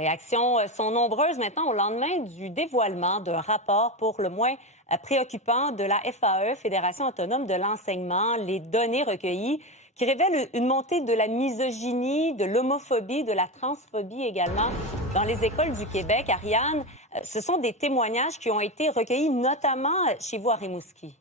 réactions sont nombreuses maintenant au lendemain du dévoilement d'un rapport pour le moins préoccupant de la FAE, Fédération autonome de l'enseignement. Les données recueillies qui révèlent une montée de la misogynie, de l'homophobie, de la transphobie également dans les écoles du Québec. Ariane, ce sont des témoignages qui ont été recueillis notamment chez vous à Rimouski.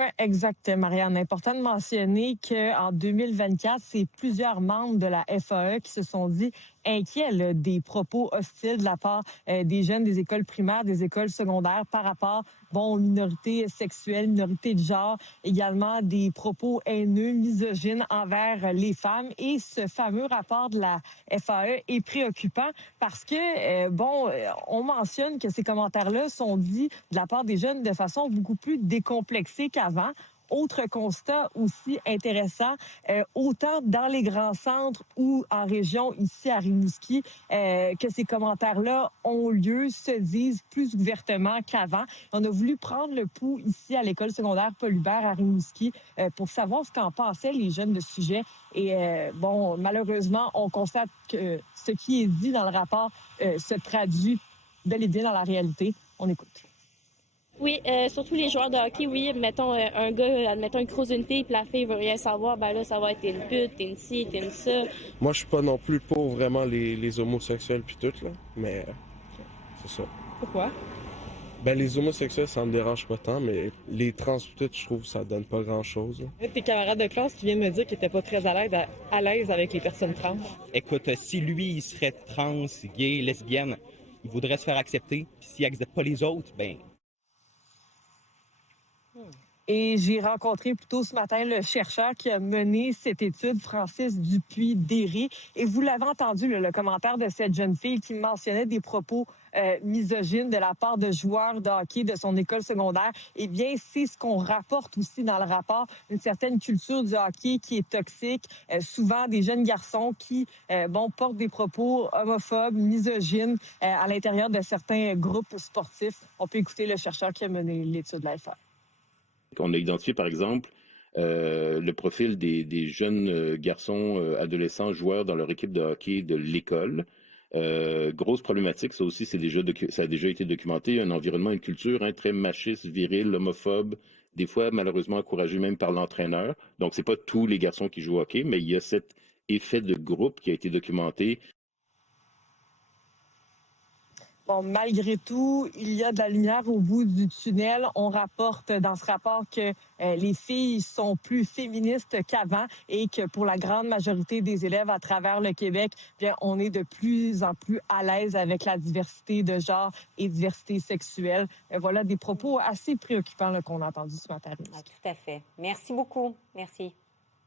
Oui, exact, Marianne. Important de mentionner qu'en 2024, c'est plusieurs membres de la FAE qui se sont dit inquiets là, des propos hostiles de la part des jeunes des écoles primaires, des écoles secondaires par rapport aux minorités sexuelles, minorités de genre, également des propos haineux, misogynes envers les femmes. Et ce fameux rapport de la FAE est préoccupant parce que, on mentionne que ces commentaires-là sont dits de la part des jeunes de façon beaucoup plus décomplexée qu'avant. Autre constat aussi intéressant, autant dans les grands centres ou en région, ici à Rimouski, que ces commentaires-là ont lieu, se disent plus ouvertement qu'avant. On a voulu prendre le pouls ici à l'école secondaire Paul Hubert à Rimouski pour savoir ce qu'en pensaient les jeunes de ce sujet. Et malheureusement, on constate que ce qui est dit dans le rapport se traduit bel et bien dans la réalité. On écoute. Oui, surtout les joueurs de hockey, oui. Mettons, un gars, admettons, il croise une fille, puis la fille veut rien savoir, ben là, ça va être une pute, t'es une ci, t'es une ça. Moi, je suis pas non plus pour vraiment les homosexuels puis tout, là, mais c'est ça. Pourquoi? Ben, les homosexuels, ça me dérange pas tant, mais les trans tout, je trouve que ça donne pas grand-chose. Tes camarades de classe qui viennent me dire qu'ils n'étaient pas très à l'aise avec les personnes trans. Écoute, si lui, il serait trans, gay, lesbienne, il voudrait se faire accepter. Puis s'il accepte pas les autres, ben... Et j'ai rencontré plus tôt ce matin le chercheur qui a mené cette étude, Francis Dupuis-Derry. Et vous l'avez entendu, le commentaire de cette jeune fille qui mentionnait des propos misogynes de la part de joueurs de hockey de son école secondaire. Eh bien, c'est ce qu'on rapporte aussi dans le rapport, une certaine culture du hockey qui est toxique. Souvent, des jeunes garçons qui portent des propos homophobes, misogynes à l'intérieur de certains groupes sportifs. On peut écouter le chercheur qui a mené l'étude de la FA. On a identifié, par exemple, le profil des jeunes garçons, adolescents, joueurs dans leur équipe de hockey de l'école. Grosse problématique, ça aussi, ça a déjà été documenté, un environnement, une culture très machiste, viril, homophobe, des fois malheureusement encouragé même par l'entraîneur. Donc, c'est pas tous les garçons qui jouent au hockey, mais il y a cet effet de groupe qui a été documenté. Bon, malgré tout, il y a de la lumière au bout du tunnel. On rapporte dans ce rapport que les filles sont plus féministes qu'avant et que pour la grande majorité des élèves à travers le Québec, bien, on est de plus en plus à l'aise avec la diversité de genre et diversité sexuelle. Voilà des propos assez préoccupants qu'on a entendus ce matin. Ah, tout à fait. Merci beaucoup. Merci.